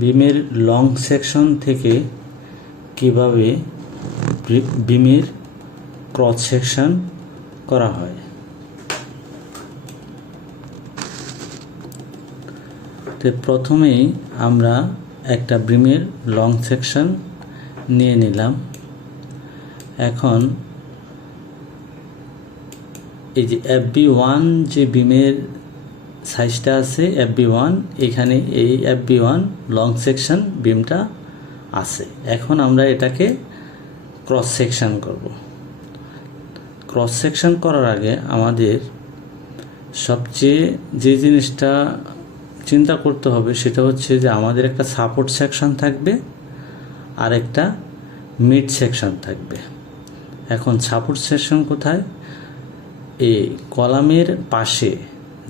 বিমের long section থেকে কিভাবে বিমের ক্রস সেকশন করা হয়। তো প্রথমেই আমরা একটা বিমের লং সেকশন নিয়ে নিলাম। এখন এই যে FB1 যে বিমের সাইজটা আছে FB1, এখানে এই FB1 লং সেকশন বিমটা আছে। এখন আমরা এটাকে ক্রস সেকশন করব। ক্রস সেকশন করার আগে আমাদের সবচেয়ে যে জিনিসটা চিন্তা করতে হবে সেটা হচ্ছে যে আমাদের একটা সাপোর্ট সেকশন থাকবে আর একটা মিড সেকশন থাকবে। এখন সাপোর্ট সেকশন কোথায়? এই কলামের পাশে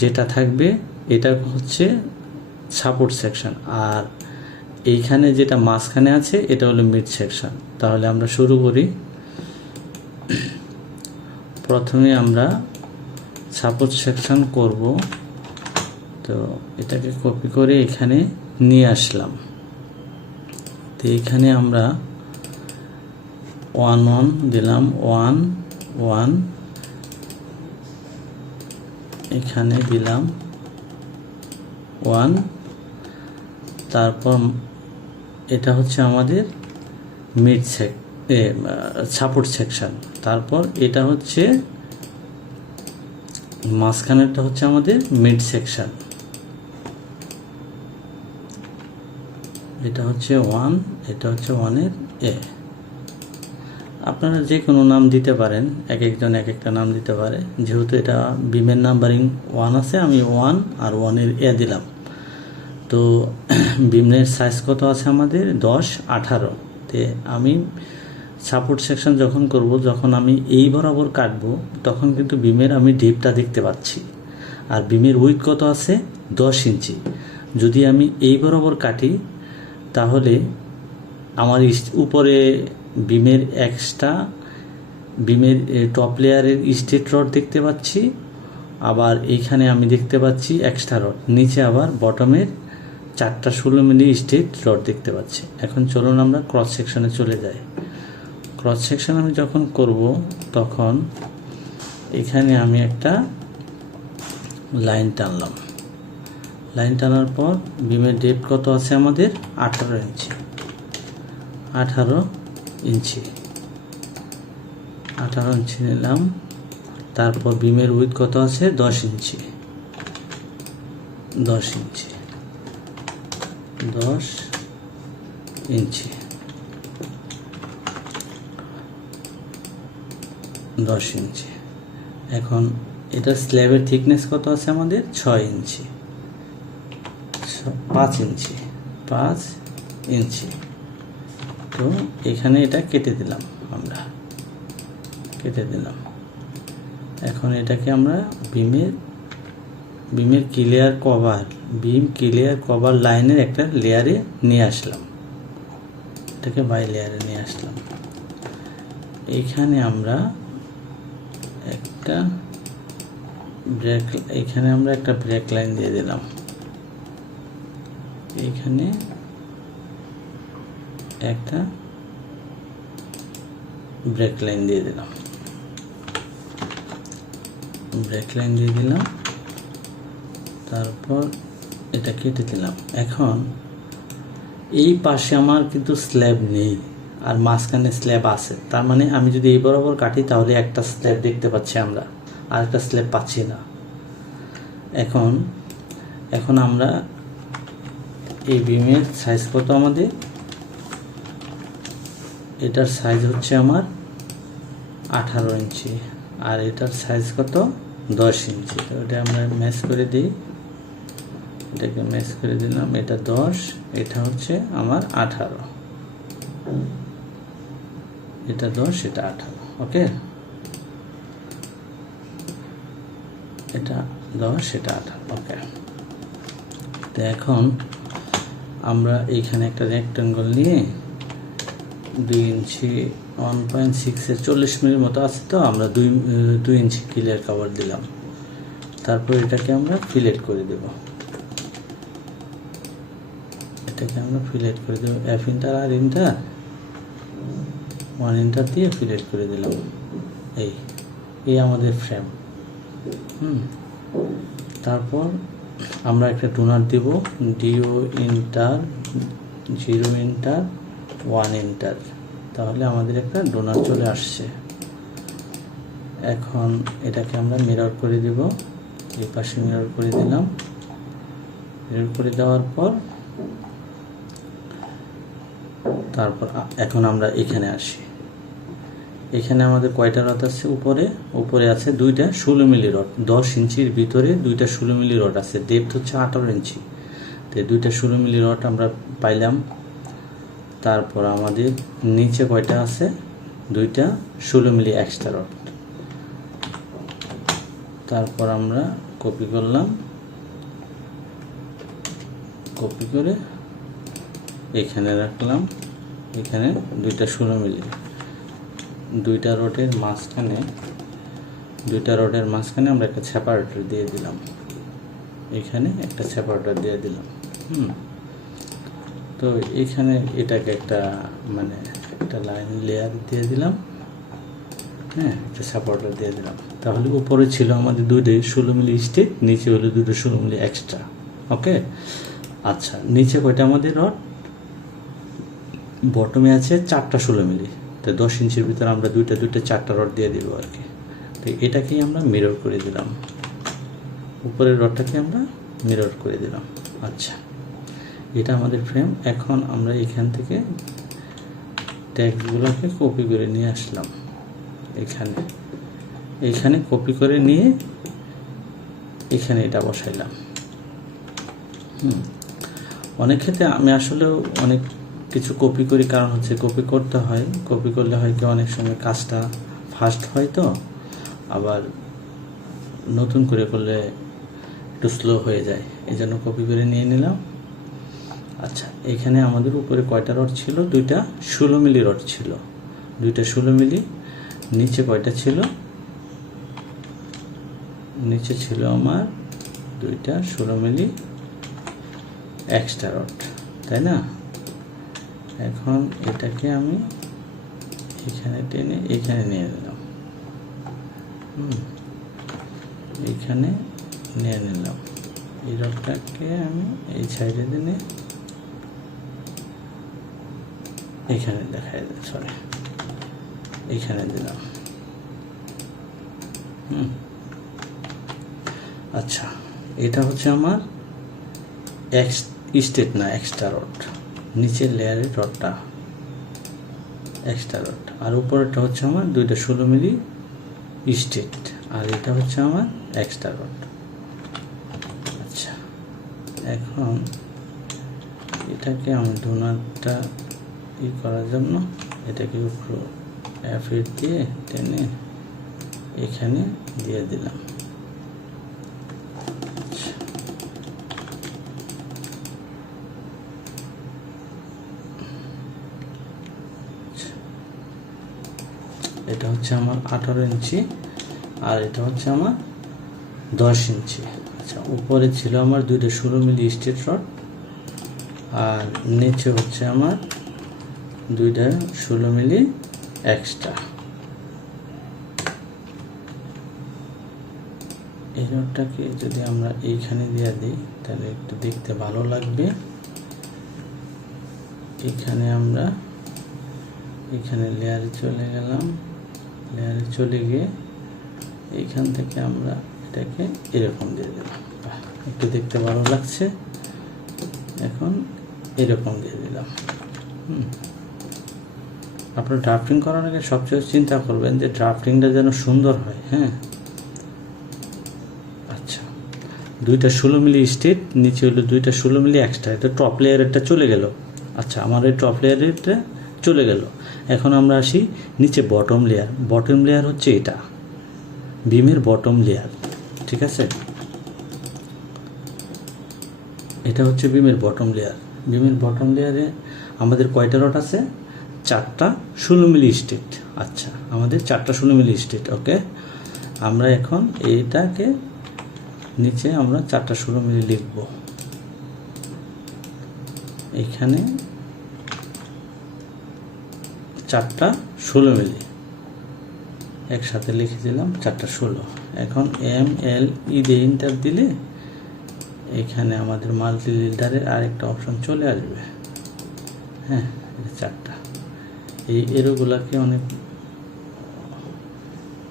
যেটা থাকবে এটা হচ্ছে সাপোর্ট সেকশন, আর এইখানে যেটা মাঝখানে আছে এটা হলো মিড সেকশন। তাহলে আমরা শুরু করি। প্রথমে আমরা সাপোর্ট সেকশন করব। তো এটাকে কপি করে এখানে নিয়ে আসলাম। তো এখানে আমরা 1 1 দিলাম, 1 1, এখানে দিলাম 1। তারপর এটা হচ্ছে আমাদের মিড সাপোর্ট সেকশন। তারপর এটা হচ্ছে মাঝখানেরটা হচ্ছে আমাদের মিড সেকশন। এটা হচ্ছে 1, এটা হচ্ছে 1-এর এ। আপনারা যে কোনো নাম দিতে পারেন, এক একজন এক একটা নাম দিতে পারে। যেহেতু এটা বিমের নাম্বারিং 1 আছে, আমি 1 আর 1-এর এ দিলাম। তো বিমের সাইজ কত আছে আমাদের? 10 18। তে আমি সাপোর্ট সেকশন যখন করব, যখন আমি এই বরাবর কাটবো, তখন কিন্তু বিমের আমি ডিপটা দেখতে পাচ্ছি। আর বিমের উইথ কত আছে? 10 ইঞ্চি। যদি আমি এই বরাবর কাটি তাহলে আমার উপরে বিমের এক্সট্রা বিমের টপ লেয়ারের স্ট্রেট রড দেখতে পাচ্ছি, আবার এইখানে আমি দেখতে পাচ্ছি এক্সট্রা রড, নিচে আবার বটমের 4টা 16 মিলি স্ট্রেট রড দেখতে পাচ্ছি। এখন চলুন আমরা ক্রস সেকশনে চলে যাই। ক্রস সেকশন আমি যখন করব তখন এখানে আমি একটা লাইন টানলাম। লাইন টানার পর বিমের ডেপথ কত আছে আমাদের? 18 ইঞ্চি। 18 ইঞ্চি নিলাম। তারপর বিমের উইথ কত আছে? 10 ইঞ্চি। 10 ইঞ্চি 10 ইঞ্চি 10 ইঞ্চি। এখন এটা স্ল্যাবের থিকনেস কত আছে আমাদের? 6 ইঞ্চি 5 ইঞ্চি 5 ইঞ্চি। তো এখানে এটা কেটে দিলাম, আমরা কেটে দিলাম। এখন এটাকে আমরা বিমের ক্লিয়ার কভার, বিম ক্লিয়ার কভার লাইনের একটা লেয়ারে নিয়ে আসলাম। এটাকে বাই লেয়ারে নিয়ে আসলাম। এইখানে আমরা একটা ব্রেক লাইন দিয়ে দিলাম। এইখানে একটা ব্রেক লাইন দিয়ে দিলাম। তারপর এটা কেটে দিলাম। এখন এই পাশে আমার কিন্তু স্ল্যাব নেই, আর মাঝখানে স্ল্যাব আছে। তার মানে আমি যদি এই বরাবর কাটি তাহলে একটা স্ল্যাব দেখতে পাচ্ছি আমরা, আর একটা স্ল্যাব পাচ্ছি না। এখন আমরা এই বিমের সাইজ কত আমাদের? এটার সাইজ হচ্ছে আমার 18 ইঞ্চি, আর এটার সাইজ কত? 10 ইঞ্চি। তো এটা আমরা ম্যাচ করে দিই। এটাকে ম্যাচ করে দিলাম। এটা 10, এটা হচ্ছে আমার 18। এটা 10, এটা 18। ওকে, এটা 10, এটা 18। ওকে। তো এখন আমরা এইখানে একটা রেক্ট্যাঙ্গল নিয়ে 2 ইঞ্চি 1.6-এর 40 মিলির মতো আছে। তো আমরা 2 ইঞ্চি ক্লিয়ার কভার দিলাম। তারপর এটাকে আমরা ফিলেট করে দেব। এটাকে আমরা ফিলেট করে দেবো এফ ইন্টার আর ইন্টার 1 ইন্টার দিয়ে ফিলেট করে দিলাম। এই আমাদের ফ্রেম। তারপর আমরা একটা ডোনার দিব ডিও ইন্টার 0 ইন্টার 1 ইন্টার, তাহলে আমাদের একটা ডোনার চলে আসছে। এখন এটাকে আমরা মিরর করে দিব, এই পাশে মিরর করে দিলাম। মিরর করে দেওয়ার পর তারপর এখন আমরা এখানে আসি। এখানে আমাদের কয়টা রড আছে? উপরে আছে দুইটা 16 মিলি রড, 10 ইঞ্চির ভিতরে দুইটা 16 মিলি রড আছে, ডেপথ হচ্ছে 18 ইঞ্চি। তো দুইটা 16 মিলি রড আমরা পাইলাম। তারপর আমাদের নিচে কয়টা আছে? দুইটা 16 মিলি এক্সট্রা রড। তারপর আমরা কপি করলাম, কপি করে এখানে রাখলাম। এখানে দুইটা 16 মিলি, দুইটা রডের মাঝখানে আমরা একটা সেপারেটর দিয়ে দিলাম। এখানে একটা সেপারেটর দিয়ে দিলাম। তো এখানে এটাকে একটা একটা লাইন লেয়ার দিয়ে দিলাম। একটা সেপারেটর দিয়ে দিলাম। তাহলে উপরে ছিল আমাদের দুইটা 16 মিলি স্টিক, নিচে হলো দুটো 16 মিলি এক্সট্রা। ওকে, আচ্ছা, নিচে কয়টা আমাদের রড? বটমে আছে 4টা 16 মিলি। তো 10 ইঞ্চির ভিতরে আমরা দুইটা 4টা রড দিয়ে দিব আর কি। তো এটাকেই আমরা মিরর করে দিলাম, উপরের রডটাকে আমরা মিরর করে দিলাম। আচ্ছা, এটা আমাদের ফ্রেম। এখন আমরা এখান থেকে ট্যাগগুলোকে কপি করে নিয়ে আসলাম। এখানে কপি করে নিয়ে এখানে এটা বসাইলাম। অনেক ক্ষেত্রে আমি আসলেও অনেক কিছু কপি করি, কারণ হচ্ছে কপি করতে হয়। কপি করলে হয় কি অনেক সময় কাজটা ফাস্ট হয়, তো আবার নতুন করে করলে একটু স্লো হয়ে যায়, এই জন্য কপি করে নিয়ে নিলাম। আচ্ছা, এখানে আমাদের উপরে কয়টা রড ছিল? দুইটা 16 মিলি রড ছিল, দুইটা 16 মিলি। নিচে কয়টা ছিল? নিচে ছিল আমার দুইটা 16 মিলি এক্সট্রা রড, তাই না? এখন এটাকে আমি এখানে টেনে এখানে নিয়ে নিলাম। এইখানে নিয়ে নিলাম। এই রডটাকে আমি এই সাইডে দিনে এখানে এইখানে দিলাম। আচ্ছা, এটা হচ্ছে আমার এক্সট্রা রড, নিচের লেয়ারের রডটা এক্সট্রা রড, আর উপরেরটা হচ্ছে আমার দুইটা 16 মিলি স্ট্রেট, আর এটা হচ্ছে আমার এক্সট্রা রড। আচ্ছা, এখন এটাকে আমি ডোনারটা করার জন্য এটাকে উপর অ্যাফিট দিয়ে টেনে এখানে দিয়ে দিলাম। এটা হচ্ছে আমার 18 ইঞ্চি, আর এটা হচ্ছে আমার 10 ইঞ্চি। আচ্ছা, উপরে ছিল আমার দুইটা 16 মিলি স্ট্রেট রড, আর নিচে হচ্ছে আমার দুইটা 16 মিলি এক্সট্রা। এই রডটাকে যদি আমরা এইখানে দিয়ে দিই তাহলে একটু দেখতে ভালো লাগবে। এখানে লেয়ারে চলে গেলাম, লেয়ারে চলে গিয়ে এইখান থেকে আমরা এটাকে এরকম দিয়ে দিলাম। একটু দেখতে ভালো লাগছে। এখন এরকম দিয়ে দিলাম। আপনার ড্রাফটিং করার আগে সবচেয়ে চিন্তা করবেন যে ড্রাফটিংটা যেন সুন্দর হয়। আচ্ছা, দুইটা 16 মিলি স্ট্রেট, নিচে হলো দুইটা 16 মিলি এক্সট্রা। এটা টপ লেয়ারেরটা চলে গেল। আচ্ছা, আমার এই টপ লেয়ারেরটা চলে গেল। এখন আমরা আসি নিচে বটম লেয়ার। বটম লেয়ার হচ্ছে এটা, বিমের বটম লেয়ার, ঠিক আছে? এটা হচ্ছে বিমের বটম লেয়ার। বিমের বটম লেয়ারে আমাদের কয়টা রড আছে? 4টা 16 মিলি স্ট্রেট। আচ্ছা, আমাদের 4টা 16 মিলি স্ট্রেট। ওকে, আমরা এখন এইটাকে নিচে আমরা 4টা 16 মিলি লিখব। এখানে 4টা 16 মিলি একসাথে লিখে দিলাম, 4টা 16। এখন MLE দিয়ে এন্টার দিলে এখানে আমাদের মাল্টি লিডারের আরেকটা অপশন চলে আসবে। হ্যাঁ, 4টা। এই এরোগুলাকে অনেক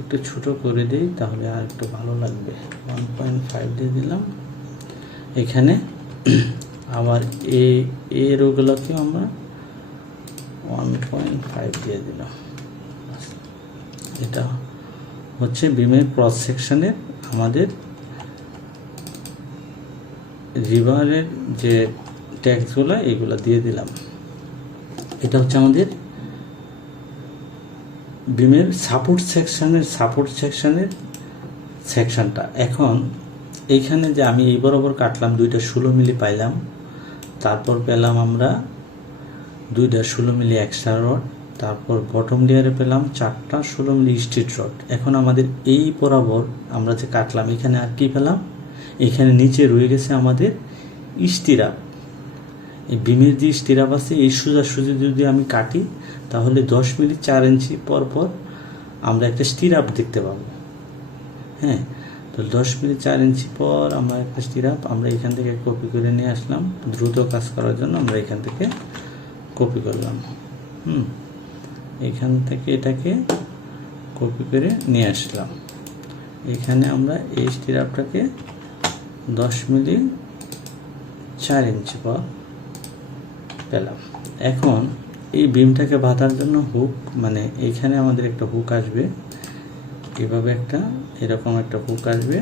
একটু ছোট করে দিই, তাহলে আর একটু ভালো লাগবে। 1.5 দিয়ে দিলাম। এখানে আবার এই এরোগুলোকে আমরা 1.5 দিয়ে দিলাম। এটা হচ্ছে বিমের ক্রস সেকশনের আমাদের রিভারের যে ট্যাক্সগুলো এগুলো দিয়ে দিলাম। এটা হচ্ছে আমাদের বিমের সাপোর্ট সেকশনের সেকশনটা। এখন এইখানে যে আমি এই বরাবর কাটলাম 2টা 16 মিলি পাইলাম, তারপর পেলাম আমরা 2টা 16 মিলি এক্সট্রা রড, তারপর বটম লেয়ারে পেলাম 4টা 16 মিলি স্ট্রেট রড। এখন আমাদের এই বরাবর আমরা যে কাটলাম এখানে আর কি পেলাম, এখানে নিচে রয়ে গেছে আমাদের স্টিরাপ। এই বিমের যে স্টিরাপ আছে এই সোজাসুজি যদি আমি কাটি তাহলে 10 মিলি 4 ইঞ্চি পর পর আমরা একটা স্টিরাপ দেখতে পাবো। হ্যাঁ, তো 10 মিলি 4 ইঞ্চি পর আমরা একটা স্টিরাপ আমরা এখান থেকে কপি করে নিয়ে আসলাম। দ্রুত কাজ করার জন্য আমরা এখান থেকে কপি করলাম। এখান থেকে এটাকে কপি করে নিয়ে আসলাম। এখানে আমরা এই স্টিরাপটাকে 10 মিলি 4 ইঞ্চি পর পেলাম। এখন এই বিমটাকে বাঁধার জন্য হুক, মানে এইখানে আমাদের একটা হুক আসবে, এভাবে একটা এরকম একটা হুক আসবে।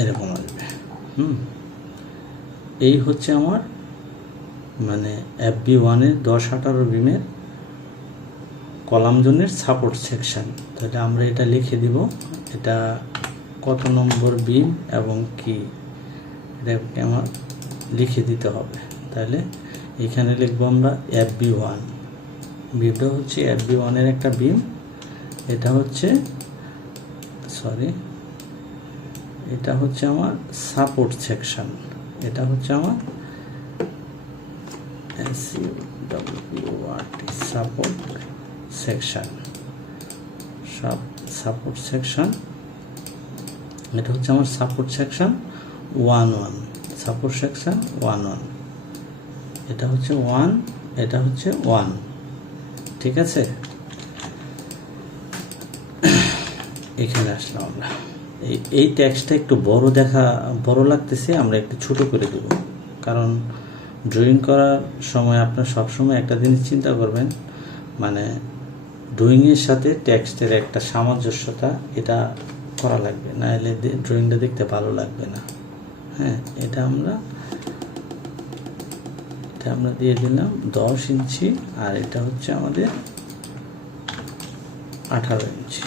এরকম আসবে। এই হচ্ছে আমার মানে FB1 এর 10-18 বিমের কলাম জোনের সাপোর্ট সেকশন। তাহলে আমরা এটা লিখে দিব, এটা কত নম্বর বিম এবং কি এটাকে আমার লিখে দিতে হবে। তাহলে এখানে লিখবো আমরা FB1। বিমটা হচ্ছে FB1 এর একটা বিম। এটা হচ্ছে এটা হচ্ছে আমার সাপোর্ট সেকশন। এটা হচ্ছে আমার সাপোর্ট সেকশন। সাপোর্ট সেকশন এটা হচ্ছে আমার সাপোর্ট সেকশন 1-1। Support section 1-1। এটা হচ্ছে 1, এটা হচ্ছে 1। ঠিক আছে, এখানে আসলাম আমরা। এই ট্যাক্সটা একটু বড় লাগতেছে, আমরা একটু ছোট করে দেব। কারণ ড্রয়িং করার সময় আপনার সবসময় একটা জিনিস চিন্তা করবেন, মানে ড্রয়িংয়ের সাথে টেক্সটের একটা সামঞ্জস্যতা এটা করা লাগবে, না হলে ড্রয়িংটা দেখতে ভালো লাগবে না। হ্যাঁ, এটা আমরা দিয়ে দিলাম 10 ইঞ্চি, আর এটা হচ্ছে আমাদের 18 ইঞ্চি।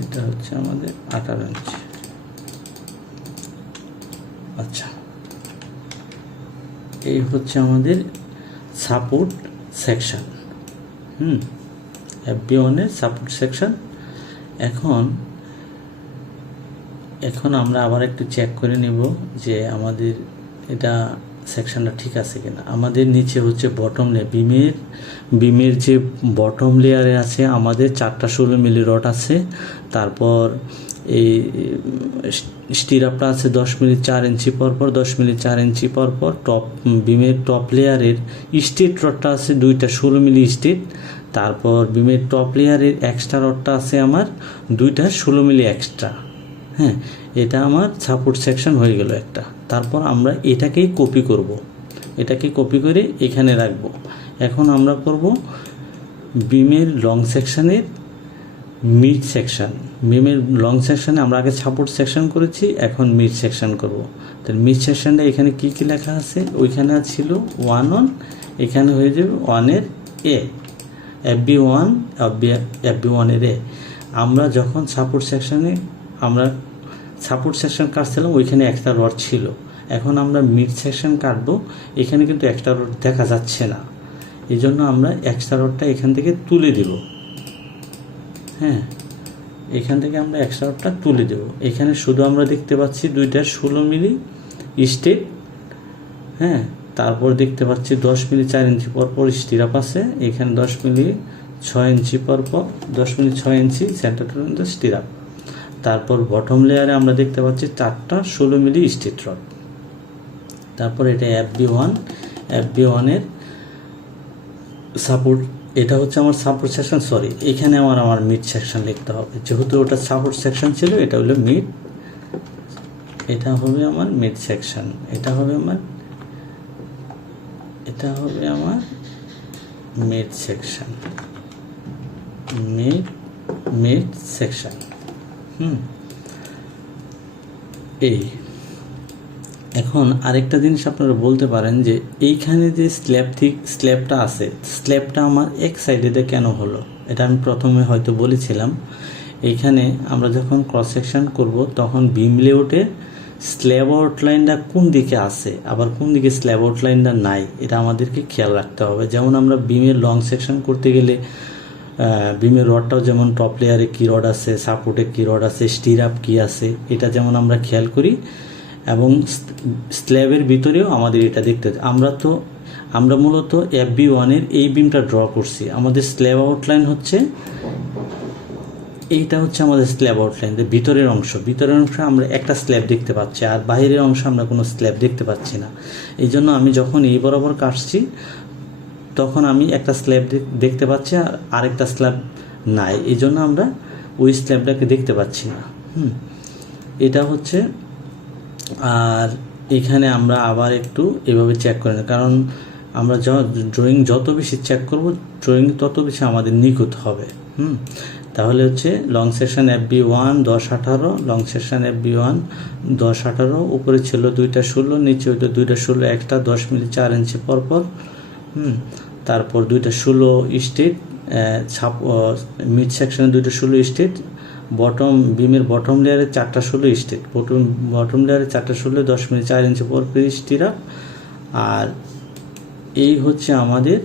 এটা হচ্ছে আমাদের 18 ইঞ্চি। আচ্ছা, এই হচ্ছে আমাদের সাপোর্ট সেকশন। FB1 এর সাপোর্ট সেকশন। এখন আমরা আবার একটু চেক করে নেব যে আমাদের এটা সেকশনটা ঠিক আছে কিনা। আমাদের নিচে হচ্ছে বটম লেয়ার, বিমের যে বটম লেয়ারে আছে আমাদের 4টা 16 মিলি রড আছে। তারপর এই স্টিরাপটা আছে 10 মিলি 4 ইঞ্চি পরপর, 10 মিলি 4 ইঞ্চি পরপর। বিমের টপ লেয়ারের স্ট্রেট রডটা আছে 2টা 16 মিলি স্ট্রেট। তারপর বিমের টপ লেয়ারের এক্সট্রা রডটা আছে আমার 2টা 16 মিলি এক্সট্রা। হ্যাঁ, এটা আমার সাপোর্ট সেকশন হয়ে গেল একটা। তারপর আমরা এটাকেই কপি করব, এটাকে কপি করে এখানে রাখবো। এখন আমরা করব বিমের লং সেকশনের মিড সেকশন। বিমের লং সেকশনে আমরা আগে সাপোর্ট সেকশন করেছি, এখন মিড সেকশন করব। তাহলে মিড সেকশনটা এখানে কি কি লেখা আছে, ওইখানে ছিল 1-1, এখানে হয়ে যাবে 1 এর A, FB1 এর A। আমরা যখন সাপোর্ট সেকশন কাটছিলাম ওইখানে একটা রড ছিল, এখন আমরা মিড সেকশন কাটবো, এখানে কিন্তু একটা রড দেখা যাচ্ছে না, এই জন্য আমরা এক্সট্রা রডটা এখান থেকে তুলে দিব। হ্যাঁ, এখান থেকে আমরা এক্সট্রাটা তুলে দেব। এখানে শুধু আমরা দেখতে পাচ্ছি দুইটা 16 মিলি স্টেপ, হ্যাঁ। তারপর দেখতে পাচ্ছি 10 মিলি 4 ইঞ্চি পরপর স্টিরাপ আছে, এখানে 10 মিলি 6 ইঞ্চি পরপর 10 মিলি 6 ইঞ্চি সেন্টার পর্যন্ত স্টিরাপ। তারপর বটম লেয়ারে আমরা দেখতে পাচ্ছি 4টা 16 মিলি স্ট্রেট রড। তারপর এটা FB1 এর সাপোর্ট, এটা হচ্ছে আমার সাপোর্ট সেকশন, সরি এখানে আমার মিড সেকশন লিখতে হবে, যেহেতু ওটা সাপোর্ট সেকশন ছিল, এটা হলো মিড, এটা হবে আমার মিড সেকশন, এটা হবে আমার মিড সেকশন, মিড সেকশন। এই এখন আরেকটা জিনিস আপনারা বলতে পারেন যে এইখানে যে স্ল্যাবটা আছে, স্ল্যাবটা আমার এক সাইডে কেন হলো, এটা আমি প্রথমে হয়তো বলেছিলাম। এইখানে আমরা যখন ক্রস সেকশন করব তখন বিম লেআউটে স্ল্যাব আউটলাইনটা কোন দিকে আছে, আবার কোন দিকে স্ল্যাব আউটলাইনটা নাই, এটা আমাদেরকে খেয়াল রাখতে হবে। যেমন আমরা বিমের লং সেকশন করতে গেলে বিমের রডটাও যেমন টপ লেয়ারে কী রড আছে, সাপোর্টে কী রড আছে, স্টিরাপ কী আছে, এটা যেমন আমরা খেয়াল করি, এবং স্ল্যাবের ভিতরেও আমাদের এটা দেখতে হবে। আমরা মূলত FB1 এর এই বিমটা ড্র করছি, আমাদের স্ল্যাব আউটলাইন হচ্ছে এইটা, হচ্ছে আমাদের স্ল্যাব আউটলাইন, ভিতরের অংশে আমরা একটা স্ল্যাব দেখতে পাচ্ছি, আর বাইরের অংশে আমরা কোনো স্ল্যাব দেখতে পাচ্ছি না। এই জন্য আমি যখন এই বরাবর কাটছি তখন আমি একটা স্ল্যাব দেখতে পাচ্ছি আর আরেকটা স্ল্যাব নাই, এই জন্য আমরা ওই স্ল্যাবটাকে দেখতে পাচ্ছি না। এটা হচ্ছে। আর এখানে আমরা আবার একটু এভাবে চেক করে নিই, কারণ আমরা ড্রয়িং যত বেশি চেক করব ড্রয়িং তত বেশি আমাদের নিখুঁত হবে। তাহলে হচ্ছে long section FB1 10-18, long section FB1 10-18, উপরে ছিল 2টা 16, নিচে হইতো 2টা 16, একটা 10 মিলি 4 ইঞ্চি পরপর। তারপর 2টা 16 স্টেট, মিড সেকশনে 2টা 16 স্টেট, বিমের বটম লেয়ারে 4টা 16 স্টেট, বটম লেয়ারে 4টা 16 10 মিলি 4 ইঞ্চি পরপর স্টিরাপ। আর এই হচ্ছে আমাদের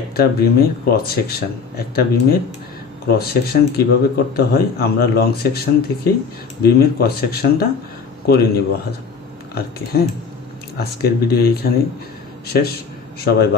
একটা বিমের ক্রস সেকশন। একটা বিমের ক্রস সেকশন কীভাবে করতে হয় আমরা লং সেকশন থেকেই বিমের ক্রস সেকশনটা করে নিব আর কি। হ্যাঁ, আজকের ভিডিও এইখানেই শেষ। সবাই ভালো।